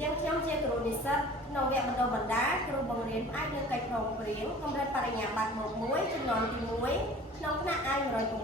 យើងខ្ញុំជាគ្រូនិស្សិតក្នុងវគ្គបណ្ដុះបណ្ដាលគ្រូបង្រៀនផ្អែកលើកិច្ចព្រមព្រៀងកម្រិតបរិញ្ញាបត្រ1ចំនួនទី1ក្នុងថ្នាក់ I106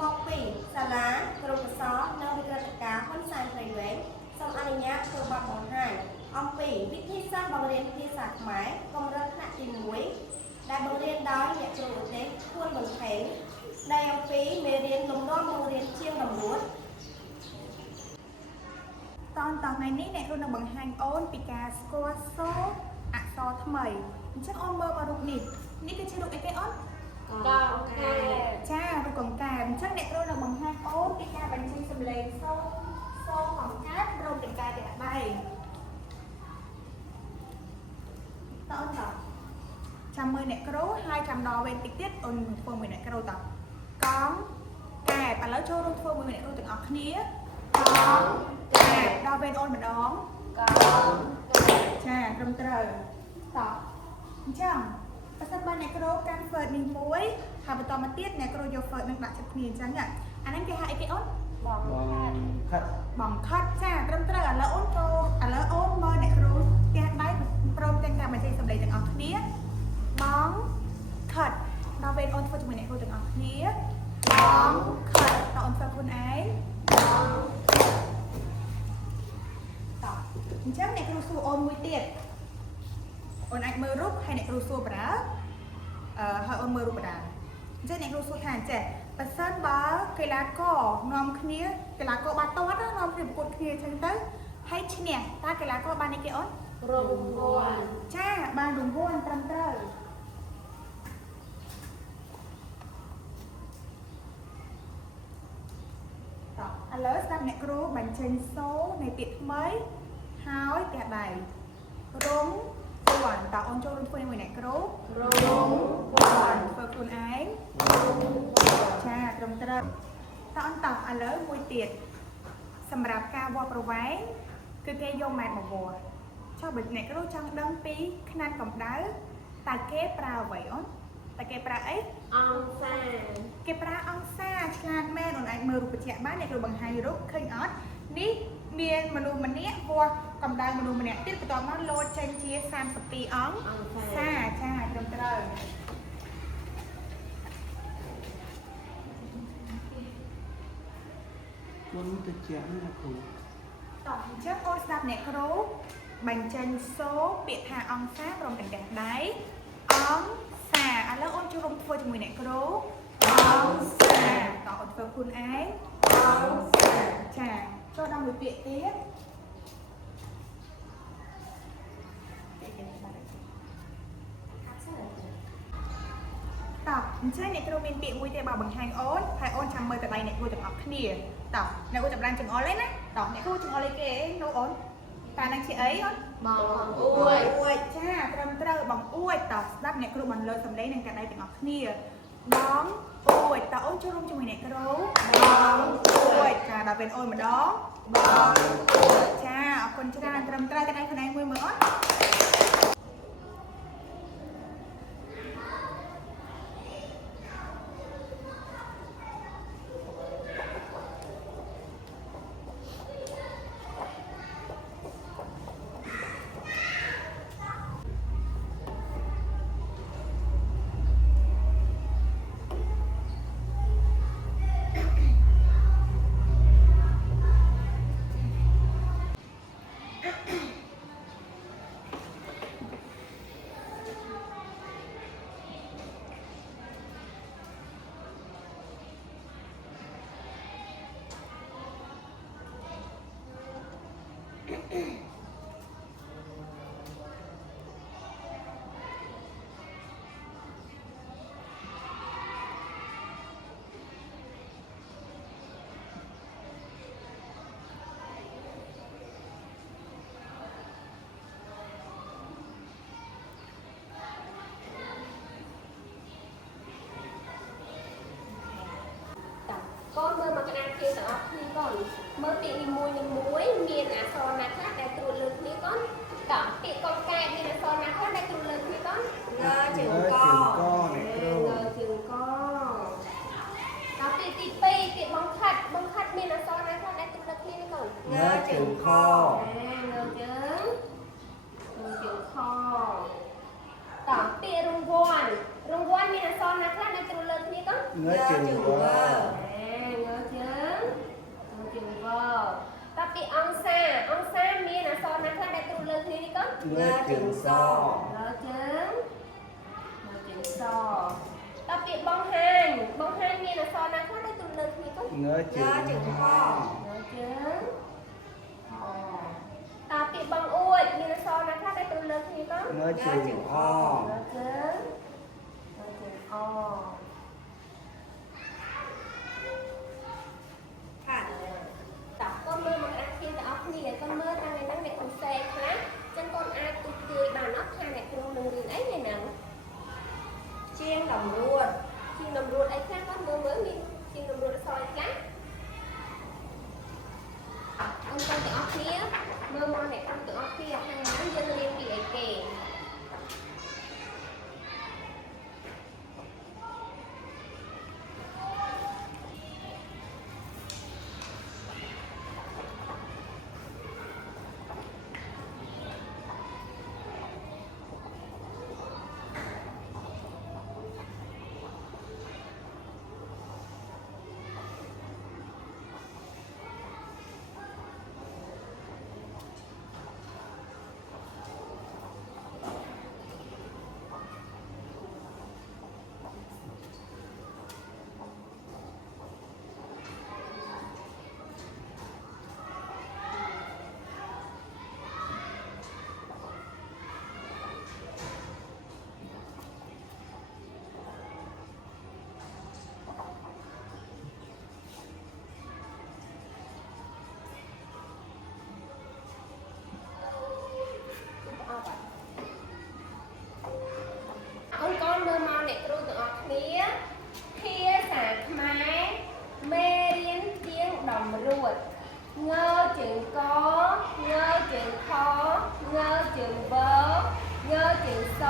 មកពីសាលាគ្រូកសលនិងវិទ្យាល័យហ៊ុនសែនព្រៃវែងសូមអនុញ្ញាតធ្វើបទបង្ហាញអំពីវិធីសាស្ត្របង្រៀនភាសាខ្មែរកម្រិតថ្នាក់ទី1ដែលបង្រៀនដោយអ្នកគ្រូឧទ្ទេសខួនបន្ថែមដែលអំពីមេរៀនលំនាំបង្រៀនជាង9តថ្ងៃនេះអ្នកគ្រូនឹងបង្ហាញអូនពីការស្គាល់សូរអក្សរថ្មីអញ្ចឹងអូនមើលមករូបនេះគឺជារូបអីគេអូនកង្កែចារូបកង្កែអញ្ចឹងអ្នកគ្រូនឹងបង្ហាញអូនពីការបញ្ចេញសំឡេងសូរកង្កែព្រមទាំងការទាំងដៃអូនចាំមើលអ្នកគ្រូហើយចាំដល់វេនតិចទៀតអូនធ្វើមួយអ្នកគ្រូតកង្កែឥឡូវចូលរួមធ្វើមួយអ្នកគ្រូទាំងអស់គ្នាកង្កែដល់វេនអូនម្ដងកង្កែចាត្រឹមត្រូវតអញ្ចឹងបើសិនបើអ្នកគ្រូកាន់ Word នេះមួយហើយបន្តមកទៀតអ្នកគ្រូយក Word នឹងដាក់ចិត្តគ្នាអញ្ចឹងអានេះគេហៅអីគេអូនបង្ខិតចាត្រឹមត្រូវឥឡូវអូនមើលអ្នកគ្រូផ្ទះដៃព្រមទាំងការបញ្ចេញសម្លេងទាំងអស់គ្នាបង្ខិតដល់វេនអូនធ្វើជាមួយអ្នកគ្រូទាំងអស់គ្នាបង្ខិតតអូនធ្វើខ្លួនឯងអញ្ចឹងអ្នកគ្រូសួរអូនមួយទៀតអូនអាចមើលរូបហើយអ្នកគ្រូសួរប្រើហើយអូនមើលរូបបណ្ដាអញ្ចឹងអ្នកគ្រូសួរថាចេះបើសិនបើកីឡាករនាំគ្នាកីឡាករបាល់ទាត់នាំគ្នាប្រកួតគ្នាអញ្ចឹងទៅហើយឈ្នះតើកីឡាករបានអីគេអូនរង្វាន់ចាបានរង្វាន់ត្រឹមត្រូវឥឡូវស្ដាប់អ្នកគ្រូបញ្ចេញសូរនៃពាក្យថ្មីហើយផ្ទះដៃរង្វាន់តើអូនចូលរួមធ្វើជាមួយអ្នកគ្រូរង្វាន់ធ្វើខ្លួនឯងចាត្រឹមត្រូវតអន្តឥឡូវមួយទៀតសម្រាប់ការវាស់ប្រវែងគឺគេយកម៉ែត្រមកវាស់ចុះបើអ្នកគ្រូចង់ដឹងពីຂ្នាតកម្ដៅតើគេប្រើអ្វីអូនតើគេប្រើអីអង្សាគេប្រើអង្សាឆ្លាតមែនអូនអាចមើលរូបបញ្ជាក់បានអ្នកគ្រូបង្ហាញរូបឃើញអត់នេះមានមនុស្សម្នាក់វាស់កម្ដៅមនុស្សម្នាក់ទៀតបន្ទាប់មកលោតចេញជា32អង្សាចាត្រឹមត្រូវគុណទៅជាណាគ្រូតោះអញ្ចឹងអូនស្ដាប់អ្នកគ្រូបញ្ចេញសូរពាក្យថាអង្សាព្រមទាំងដៃអង្សាឥឡូវអូនចូលរួមធ្វើជាមួយអ្នកគ្រូអង្សាតោះអូនធ្វើខ្លួនឯងអង្សាចាចូលដល់មួយពាក្យទៀតតោះអញ្ចឹងអ្នកគ្រូមានពាក្យមួយទេបើបង្ហាញអូនហើយអូនចាំមើលតដៃអ្នកគ្រូទាំងអស់គ្នាតោះអ្នកគ្រូចាប់បានចង្អុលទេណាតោះអ្នកគ្រូចង្អុលអីគេនោះអូនតានឹងជាអីអូនបងអួយចាត្រឹមត្រូវបងអួយតោះស្ដាប់អ្នកគ្រូបន្លឺសំឡេងនឹងកាដៃទាំងអស់គ្នាបងអួយតើអូនចូលរួមជាមួយអ្នកគ្រូបងអួយចាដល់ពេលអូនម្ដងបងអួយចាអរគុណច្រើនត្រឹមត្រូវកាដៃខ្លួនឯងមួយមើលអូនកូនមើលមកក្តារគេទាំងអស់គ្នាកូនមើលពាក្យនីមួយមានអក្សរណាខ្លះដែលត្រួតលើគ្នាកូនតើពាក្យកង្កែមានអក្សរណាខ្លះដែលត្រួតលើគ្នាកូនងជើងកអ្នកគ្រូងជើងកដល់ពាក្យទី2ពាក្យបង្ខិតមានអក្សរណាខ្លះដែលត្រួតលើគ្នាកូនងជើងខងជើង ណាខ្លះដែលគ្រូលើកគ្នាក៏ ngớ chừng vợ ងើជើងវតពីអង្គសាមានអក្សរណាខ្លះដែលគ្រូលើកគ្នានេះក៏ ngớ chừng so ងើជើងសតពីបងហាញមានអក្សរណាខ្លះដែលគ្រូលើកគ្នាក៏ ngớ chừng ho ងើជើងតពីបងអួចមានអក្សរណាខ្លះដែលគ្រូលើកគ្នាក៏ ngớ chừng o ងើជើងអค่ะតាកូនមើលមកអាធានទាំងអស់គ្នាកូនមើលតាំងថ្ងៃហ្នឹងអ្នកគ្រូសេខ្លះចឹងកូនអាចទុកទាយបានអត់ថាអ្នកគ្រូនឹងរៀនអីថ្ងៃហ្នឹងជាងតម្រួតអីខ្លះកូនមើលមានជាងតម្រួតអក្សរអីខ្លះអូនទាំងអស់គ្នាមើលមកអ្នកគ្រូទាំងអស់គ្នាថ្ងៃហ្នឹងយើងរៀនពីអីគេ អូនកូនមើលមកអ្នកគ្រូទាំងអស់គ្នាភាសាខ្មែរមេរៀនជាងតម្រួតងើជើងកងើជើងខងើជើងវងើជើងស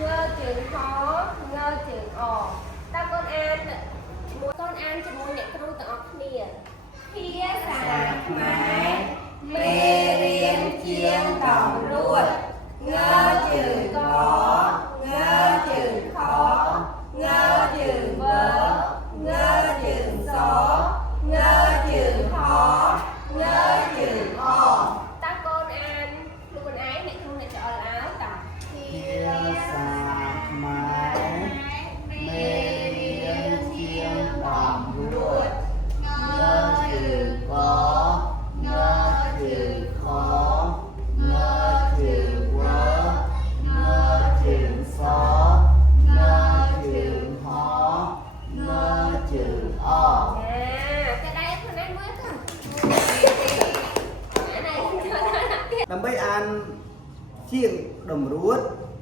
ងើជើងហងើជើងអតើកូនអានជាមួយអ្នកគ្រូទាំងអស់គ្នាភាសាខ្មែរមេរៀនជាងតម្រួតងើជើងកងើជើងខងើជើងវងើជើងសងើជើងហងើជើងអតើកូនអានខ្លួនឯងអ្នកគ្រូអ្នកចអល់អើតើ ភាសាខ្មែរមេរៀនជាងតម្រួតងើជើងកងើជើងខងើជើងវងើជើងសងើជើងហងើជើងអ តែដៃខ្លួនឯងមើលទៅអានេះដើម្បីអានជាងតម្រួត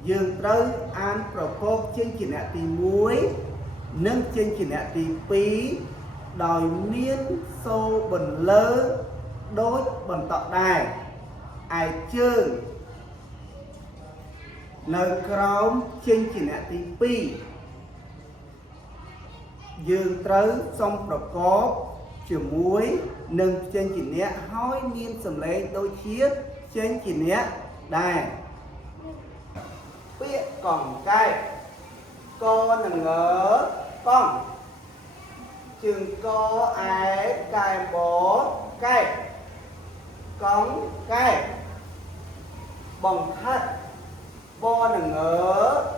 យើងត្រូវអានប្រកបជាងជាអ្នកទី1និងជាងជាអ្នកទី2ដោយមានសូរបន្លឺដូចបន្តដែរឯជើងនៅក្រោមជាងជាអ្នកទី2យើងត្រូវសុំប្រកបជាមួយនឹងចេញជាអ្នកហើយមានសម្លេងដូចជាចេញជាអ្នកដែរពាក្យកង្កែបកនឹងងកង់ជើងកឯកែបកែបកង់កែបបង្ខិតបនឹងង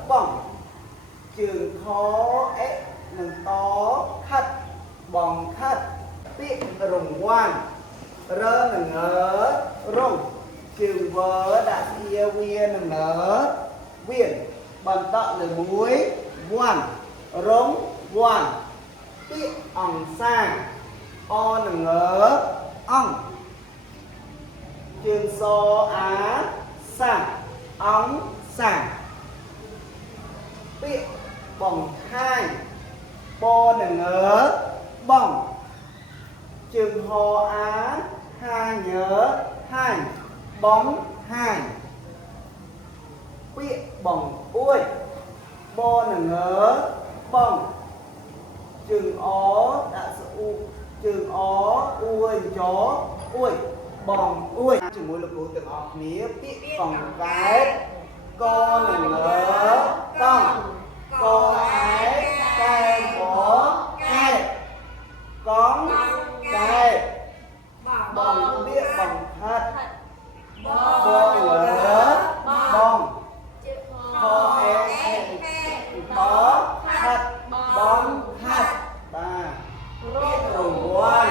បងជើងខអេនឹងតខិតបង្ខិតពាក្យរង្វាន់រើនឹងងរងជើងវើដាក់វាវានឹងងវៀនបន្តលើមួយវ៉ាន់រងវ៉ាន់ពាក្យអង្សាអនឹងងអង្គជើងសអាសាអង្គសាពាក្យបង្ហាញបនឹងងបងជើងហអាហាញហាញបងហាញពាក្យបងអួយបនឹងងបងជើងអដាក់ស្អ៊ូជើងអអួយចអួយបងអួយជាមួយលោកគ្រូទាំងអស់គ្នាពាក្យកង្កែបកនឹងងកង់កឯ cái bó cái con cái bông biết bông thật bông lỡ bông kho e bó thật bông thật ba biết rùng quan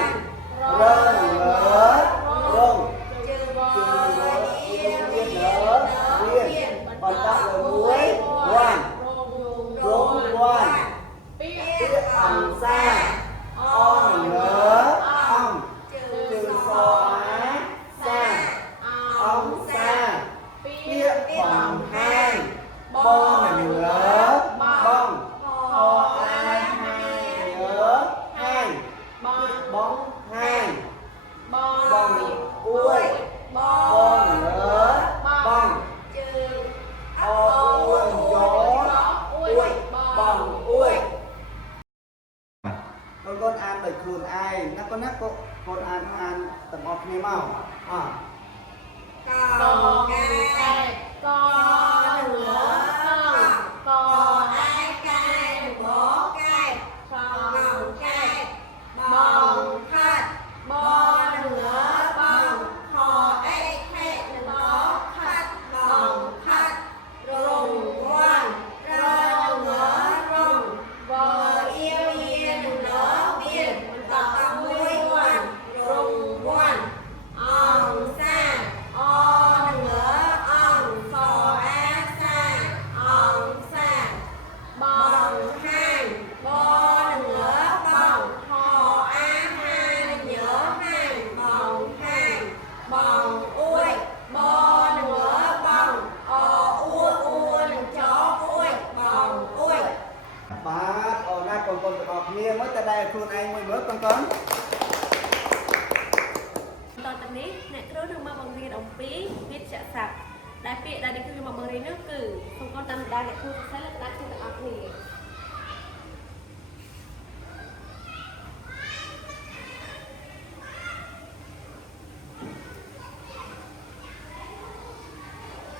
rơn lỡ rùng viên còn tạo là muối quan rung quan biết ẩm xa on ngỡ ong trừ so á xa ống xa biết bằng hai bo ngỡ bông ho a hai ngỡ hai bóng hai bông uôi bo ngỡ bông o uôi gió uôi bông uôi con ăn được luôn ai nó có nắp con ăn tầm ọt nghe mau Còn cái con lửa còn ai cái bó cái còn cái bông khát bó lửa bông họ ấy hay nó khát bông khát rùng quan rơ ngỡ rùng vợ yêu yên lỡ biên tập muối quan rùng quan ông xa on ngỡ ông phò á xa ông xa bông hàng bo ngỡ bông hò á hai nhớ hàng bông hàng bông uôi bo ngỡ bông uôn chó uôi bông uôiបាទអូនណាកូនៗទាំងអស់គ្នាមកតែដែរខ្លួនឯងមួយមើលកូនៗ តទៅនេះអ្នកគ្រូនឹងមកបង្រៀនអំពីវិទ្យាសាស្ត្រដែលពាក្យដែលអ្នកគ្រូមកបង្រៀននោះគឺសូមកូនតាមដានអ្នកគ្រូសរសេរលើក្តារទាំងអស់គ្នា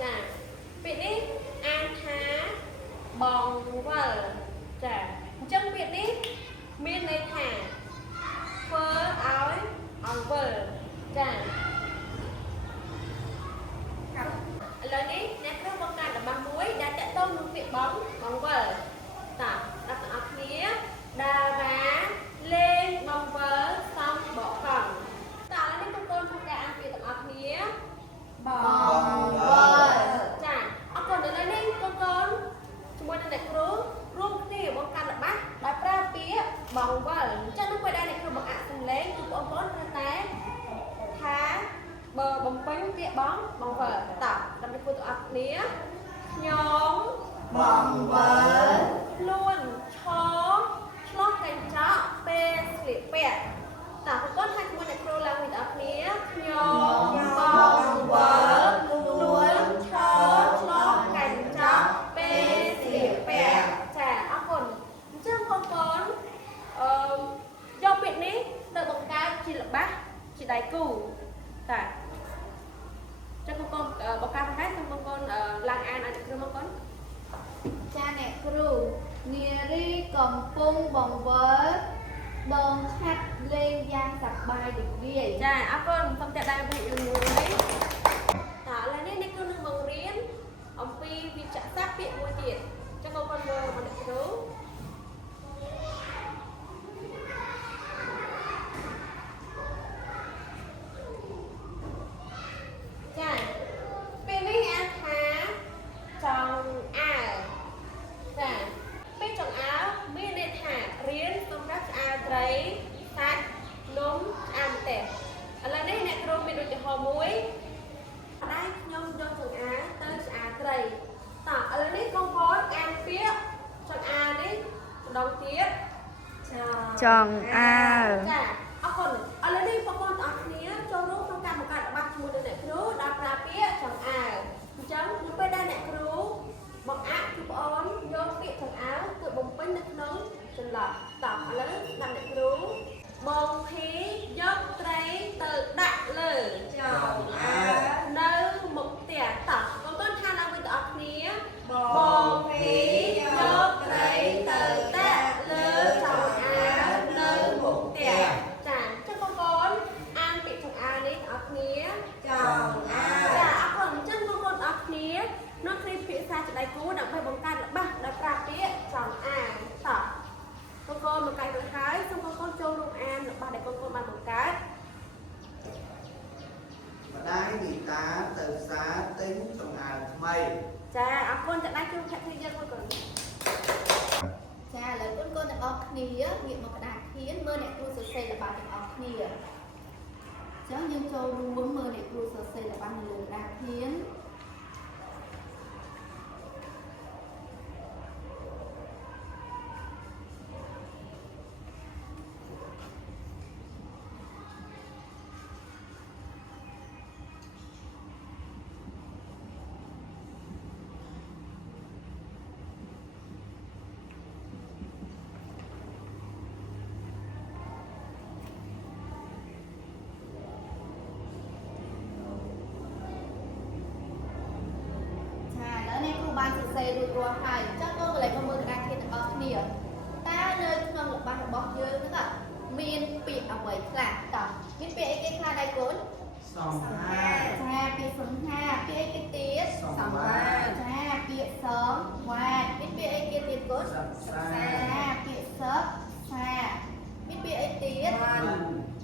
ចាពាក្យនេះអានថាបងវិលចាអញ្ចឹងពាក្យនេះមានន័យថាធ្វើឲ្យវិលចាឥឡូវនេះអ្នកគ្រូបង្កើតតំបន់មួយដែលតកតងនឹងពាក្យបងវិលតើអ្នកទាំងអស់គ្នាតារាលេងបងវិលសំបកកង់តើឥឡូវនេះកូនៗធ្វើការអានពាក្យទាំងអស់គ្នាបងវិលចាអរគុណឥឡូវនេះកូនៗជាមួយនឹងអ្នកគ្រូរួមគ្នាបង្កើតល្បះដោយប្រើពាក្យបងវិលអញ្ចឹងនៅពេលដែលអ្នកគ្រូបង្អាក់សំឡេងគឺបងប្អូនត្រូវតែថាបើបំពេញពាក្យបងវិលតើដើម្បីគួរទាំងអស់គ្នាខ្ញុំបងវិលខ្លួនឈរឆ្លោះកញ្ចក់ពេលស្លៀកពាក់តើបងប្អូនថាជាមួយអ្នកគ្រូឡើងវិញទាំងអស់គ្នាខ្ញុំបងវិលខ្លួនឈរឆ្លោះកញ្ចក់ពេលស្លៀកពាក់ចាអរគុណអញ្ចឹងបងប្អូនយកពាក្យនេះទៅបង្កើតជាល្បះជាដៃគូតាចឹងបងប្អូនបង្កើតហើយសូមបងប្អូនឡើងអានឲ្យអ្នកគ្រូមកកូន ចាអ្នកគ្រូនារីកំពុងបង្វិលដងខាត់លេងយ៉ាងសប្បាយរីករាយ ចាអរគុណសូមតែដៃមួយមួយតើឥឡូវនេះអ្នកគ្រូនឹងបង្រៀនអំពីវិទ្យាសាស្ត្រពាក្យមួយទៀតចឹងបងប្អូនមើលមកអ្នកគ្រូចាពាក្យនេះអានថាចង្អើរចាពាក្យចង្អើរមានន័យថារៀនសម្រាប់ឆ្អើរត្រីសាច់នំឆ្អើរម្ទេសឥឡូវនេះអ្នកគ្រូមានឧទាហរណ៍មួយដែរខ្ញុំយកចង្អើរទៅឆ្អើរត្រីតើឥឡូវនេះបងប្អូនអានពាក្យចង្អើរនេះម្ដងទៀតចង្អើរ ចាអរគុណឥឡូវនេះបងប្អូនទាំងអស់គ្នាចូលរួមក្នុងការបង្កើតល្បះជាមួយនឹងអ្នកគ្រូដែលប្រើពាក្យចង្អើរអញ្ចឹងនៅពេលដែលអ្នកគ្រូបង្អាក់គឺបងប្អូនយកពាក្យចង្អើរទៅបំពេញនៅក្នុងចន្លោះតោះឥឡូវដាក់អ្នកគ្រូបងភីយកត្រីទៅដាក់លើចង្អើរនៅមុខផ្ទះតោះបងប្អូនថាឡើងវិញទាំងអស់គ្នាបងភីយកត្រីទៅដាក់ តាទៅផ្សារទិញសម្អាតថ្មី ចាអរគុណចាដៃជួបភក្តិយើងមួយគាត់ ចាឥឡូវកូនទាំងអស់គ្នាងាកមកក្តារខៀនមើលអ្នកគ្រូសរសេរល្បះទាំងអស់គ្នាអញ្ចឹងយើងចូលរួមមើលអ្នកគ្រូសរសេរល្បះនៅលើក្តារខៀន អ្នកគ្រូបានសរសេររួចរាល់ហើយអញ្ចឹងកូនកន្លែងមើលក្តារខៀនទាំងអស់គ្នាតើនៅក្នុងល្បះរបស់យើងហ្នឹងមានពាក្យអ្វីខ្លះតើមានពាក្យអីគេខ្លះដែរកូន សំហារ ចាពាក្យសំហារពាក្យអីគេទៀត សង្វាត ចាពាក្យសងវ៉ាតមានពាក្យអីគេទៀតកូន សិក្សា ចាពាក្យសឹកសាមានពាក្យអីទៀត មិន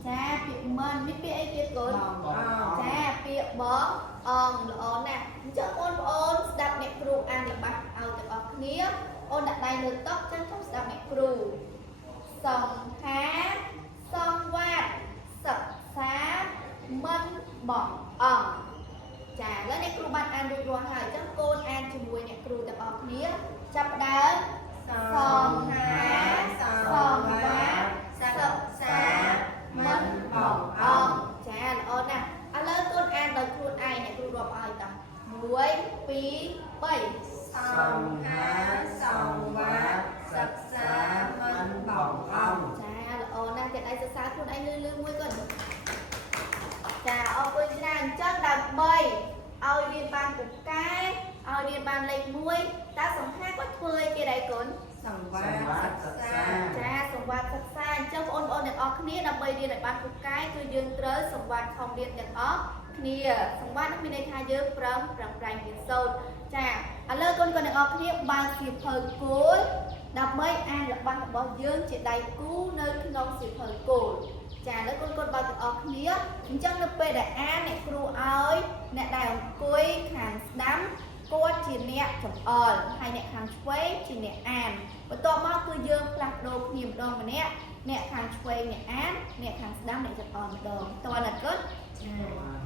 ចាពាក្យមិនមានពាក្យអីទៀតកូន ចាពាក្យបងអងល្អណាស់អញ្ចឹងបងប្អូនស្ដាប់អ្នកគ្រូអានល្បះឲ្យទាំងអស់គ្នាអូនដាក់ដៃលើតុចឹងខ្ញុំស្ដាប់អ្នកគ្រូសំហាសំវាតសិក្សាមិនបងអងចាឥឡូវអ្នកគ្រូបានអានរួចរាល់ហើយអញ្ចឹងកូនអានជាមួយអ្នកគ្រូទាំងអស់គ្នាចាប់ផ្ដើមសំហាសំវាតសិក្សាមិនបងអងចាល្អណាស់ឥឡូវកូនអានដោយខ្លួនឯងអ្នកគ្រូរាប់ឲ្យតោះ1 2 3 សំហាសំវាតសិក្សាមិនបងអង្គ ចាល្អណាស់តែដៃសរសើរខ្លួនឯងលឺមួយគាត់ចាអរគុណច្រើនអញ្ចឹងដើម្បីឲ្យរៀនបានពូកែឲ្យរៀនបានលេខ1តើសំខាន់គាត់ធ្វើអីគេដែរកូន សង្វាតសិក្សា ចាសង្វាតសិក្សាអញ្ចឹងបងប្អូនទាំងអស់គ្នាដើម្បីរៀនឲ្យបានពូកែគឺយើងត្រូវសង្វាតខំរៀនទាំងអស់គ្នាសង្វាតនោះមានន័យថាយើងប្រឹងប្រែងរៀនសូត្រចាឥឡូវកូនទាំងអស់គ្នាបើកសៀវភៅគោលដើម្បីអានល្បះរបស់យើងជាដៃគូនៅក្នុងសៀវភៅគោលចាឥឡូវកូនបើកទាំងអស់គ្នាអញ្ចឹងនៅពេលដែលអានអ្នកគ្រូឲ្យអ្នកដែលអង្គុយខាងស្ដាំគាត់ជាអ្នកចំអល់ហើយអ្នកខាងឆ្វេងជាអ្នកអានបន្ទាប់មកគឺយើងផ្លាស់ប្ដូរគ្នាម្ដងម្នាក់អ្នកខាងឆ្វេងអ្នកអានអ្នកខាងស្ដាំអ្នកចំអល់ម្ដងតើណាកូន ចា